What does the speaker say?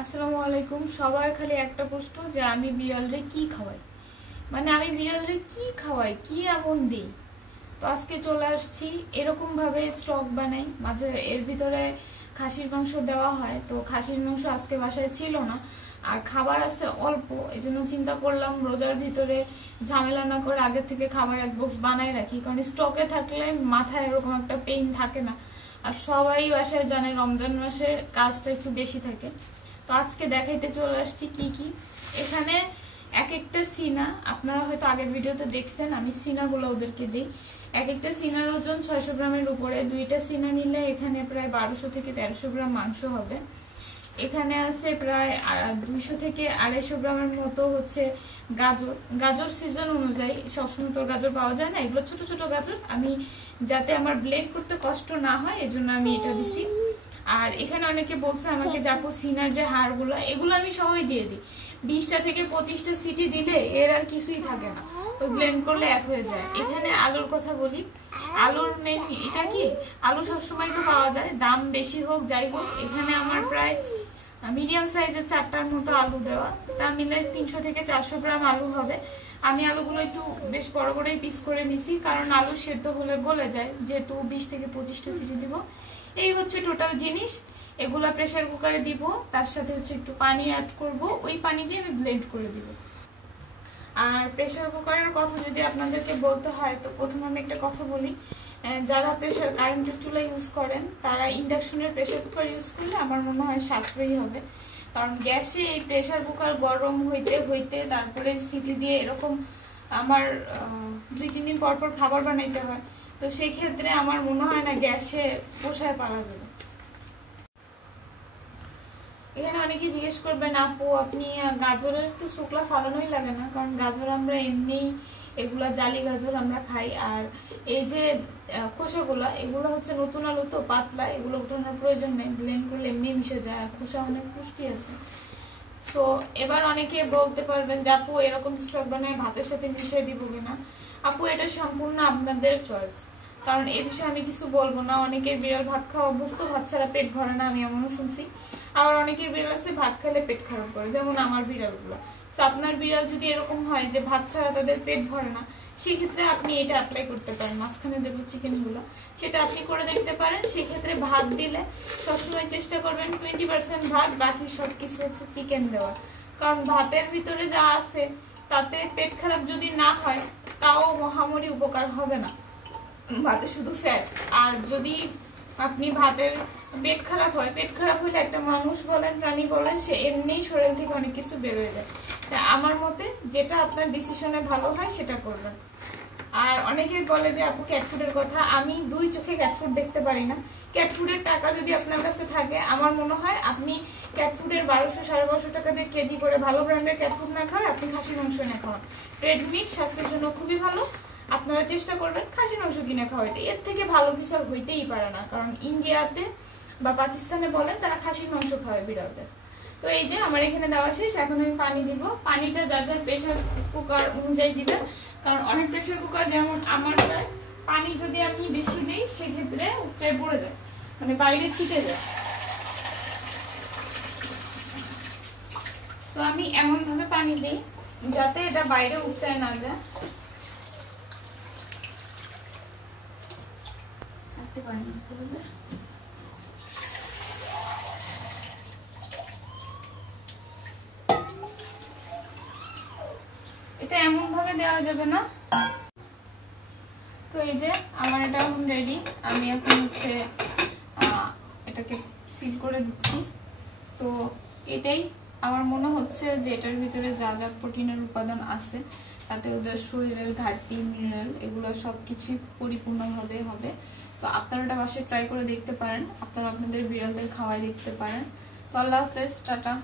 আসসালামু আলাইকুম। সবার খালি একটা প্রশ্ন যে আমি বিড়ালরে কি খাওয়াই, মানে আমি বিড়ালরে কি খাওয়াই, কি এমন দিই। তো আজকে চলে আসছি, এরকম ভাবে স্টক বানাই। মাঝে এর ভিতরে খাসির মাংস দেওয়া হয়, তো খাসির মাংস আজকে বাসায় ছিল না, আর খাবার আছে অল্প। এই জন্য চিন্তা করলাম রোজার ভিতরে ঝামেলা না করে আগে থেকে খাবার এক বক্স বানাই রাখি, কারণ স্টকে থাকলে মাথায় এরকম একটা পেইন থাকে না। আর সবাই বাসায় জানে রমজান মাসে কাজটা একটু বেশি থাকে। তো আজকে দেখাইতে চলে আসছি কি কি। এখানে এক একটা সিনা আপনারা হয়তো আগের ভিডিওতে দেখছেন, আমি সিনাগুলো ওদেরকে দিই। এক একটা সিনার ওজন 600 গ্রামের উপরে। দুইটা সিনা নিলে এখানে প্রায় 1200 থেকে 1300 গ্রাম মাংস হবে। এখানে আছে প্রায় 200 থেকে 250 গ্রামের মতো হচ্ছে গাজর। গাজর সিজন অনুযায়ী, সবসময় তো গাজর পাওয়া যায় না, এগুলো ছোট ছোট গাজর। আমি যাতে আমার ব্লেন্ড করতে কষ্ট না হয় এজন্য আমি এটা দিছি। আর এখানে অনেকে বলছে আমাকে যাপু সিনার যে হাড়গুলো, এগুলো আমি সবাই দিয়ে দিই। 20টা থেকে 25টা সিটি দিলে এর আর কিছুই থাকে না, ওই ব্লেন্ড করলে এক হয়ে যায়। এখানে আলুর কথা বলি, আলুর মেন এটা কি, আলু সবসময় তো পাওয়া যায়, দাম বেশি হোক যাই হোক। এখানে আমার প্রায় মিডিয়াম সাইজের 4টার মতো আলু দেওয়া, তা মিলে 300 থেকে 400 গ্রাম আলু হবে। আমি আলুগুলো একটু বেশ বড় বড়ই পিস করে নিছি, কারণ আলু সেদ্ধ হলে গলে যায়, যেহেতু 20 থেকে 25টা সিটি দিব। এই হচ্ছে টোটাল জিনিস। এগুলা প্রেসার কুকারে দিব, তার সাথে হচ্ছে একটু পানি অ্যাড করব, ওই পানি দিয়ে আমি ব্লেন্ড করে দিব। আর প্রেসার কুকারের কথা যদি আপনাদেরকে বলতে হয়, তো প্রথমে আমি একটা কথা বলি, যারা প্রেসার কারেন্টের চুলা ইউজ করেন তারা ইন্ডাকশনের প্রেসার কুকার ইউজ করলে আমার মনে হয় সাশ্রয়ী হবে। কারণ গ্যাসে এই প্রেসার কুকার গরম হইতে হইতে তারপরে সিটি দিয়ে এরকম আমার 2-3 দিন পর পর খাবার বানাইতে হয়। তো সেই ক্ষেত্রে আমার মনে হয় না গ্যাসে পোষায় পারা যাবে। এখানে অনেকে জিজ্ঞেস করবেন আপু আপনি গাজরের তো শুকলা ফালানোই লাগে না, কারণ গাজর আমরা এমনি এগুলা জালি গাজর আমরা খাই। আর এই যে খোসাগুলা, এগুলো হচ্ছে নতুন আলু তো পাতলা, এগুলো উঠানোর প্রয়োজন নেই, ব্লেন্ড করলে এমনি মিশে যায়, আর খোসা অনেক পুষ্টি আছে। তো এবার অনেকে বলতে পারবেন যে আপু এরকম স্টক বানায় ভাতের সাথে মিশিয়ে দিব কিনা। আপু এটা সম্পূর্ণ আপনাদের চয়েস, কারণ এই বিষয়ে আমি কিছু বলবো না। অনেকের বিড়াল ভাত খাওয়া অভ্যস্ত, ভাত ছাড়া পেট ভরে না, আমি এমনও শুনছি। আবার অনেকের বিড়াল আছে ভাত খেলে পেট খারাপ করে, যেমন আমার বিড়ালগুলো। তো আপনার বিড়াল যদি এরকম হয় যে ভাত ছাড়া তাদের পেট ভরে না, সেক্ষেত্রে আপনি এটা অ্যাপ্লাই করতে পারেন। মাঝখানে দেবো চিকেন গুলো, সেটা আপনি করে দেখতে পারেন। সেক্ষেত্রে ভাত দিলে সবসময় চেষ্টা করবেন 20% ভাত, বাকি সবকিছু হচ্ছে চিকেন দেওয়ার। কারণ ভাতের ভিতরে যা আছে তাতে পেট খারাপ যদি না হয় তাও মহামরি উপকার হবে না, ভাতে শুধু ফ্যাট। আর যদি আপনি ভাতের পেট খারাপ হয়, পেট খারাপ হলে একটা মানুষ বলেন প্রাণী বলেন, সে এমনিই শরীর থেকে অনেক কিছু বেরোয় যায়। আমার মতে যেটা আপনার ডিসিশনে ভালো হয় সেটা করবেন। আর অনেকে বলে যে আপু ক্যাটফুডের কথা, আমি 2 চোখে ক্যাটফুড দেখতে পারি না। ক্যাটফুডের টাকা যদি আপনার কাছে থাকে, আমার মনে হয় আপনি ক্যাটফুডের 1200-1250 টাকা দিয়ে কেজি করে ভালো ব্র্যান্ডের ক্যাটফুড না খাওয়া, আপনি খাসির মাংস না খাওয়ান। রেড মিট স্বাস্থ্যের জন্য খুবই ভালো, আপনারা চেষ্টা করবেন খাসির মাংস কিনে খাওয়াইতে। এর থেকে ভালো কিছু আর হইতেই পারে না, কারণ ইন্ডিয়াতে বা পাকিস্তানে বলেন তারা খাসির মাংস খাওয়ায় বিড়ালদের। তো এই যে আমার এখানে দেওয়া শেষ, এখন আমি পানি দিব। পানিটা যার যার প্রেসার কুকার অনুযায়ী দিবেন, কারণ অনেক প্রেসার কুকার যেমন আমার পানি যদি আমি বেশি দিই সেক্ষেত্রে উচ্চায় পড়ে যায়, মানে বাইরে ছিটে যায়। তো আমি এমন ভাবে পানি দিই যাতে এটা বাইরে উচ্চায় না যায়। পানি দিতে হবে। এটা এমন ভাবে দেওয়া যাবে না। তো এই যে আমার এটা এখন রেডি, আমি এখন হচ্ছে এটাকে সিল করে দিচ্ছি। তো এটাই আমার মনে হচ্ছে যে এটার ভিতরে যা যা প্রোটিনের উপাদান আছে তাতে ওদের শরীরের ঘাটতি, মিনারেল, এগুলো সবকিছুই পরিপূর্ণভাবে হবে। তো আপনারা এটা বাসায় ট্রাই করে দেখতে পারেন, আপনারা আপনাদের বিড়ালদের খাওয়াই দেখতে পারেন। তো আল্লাহ হাফেজ, টাটা।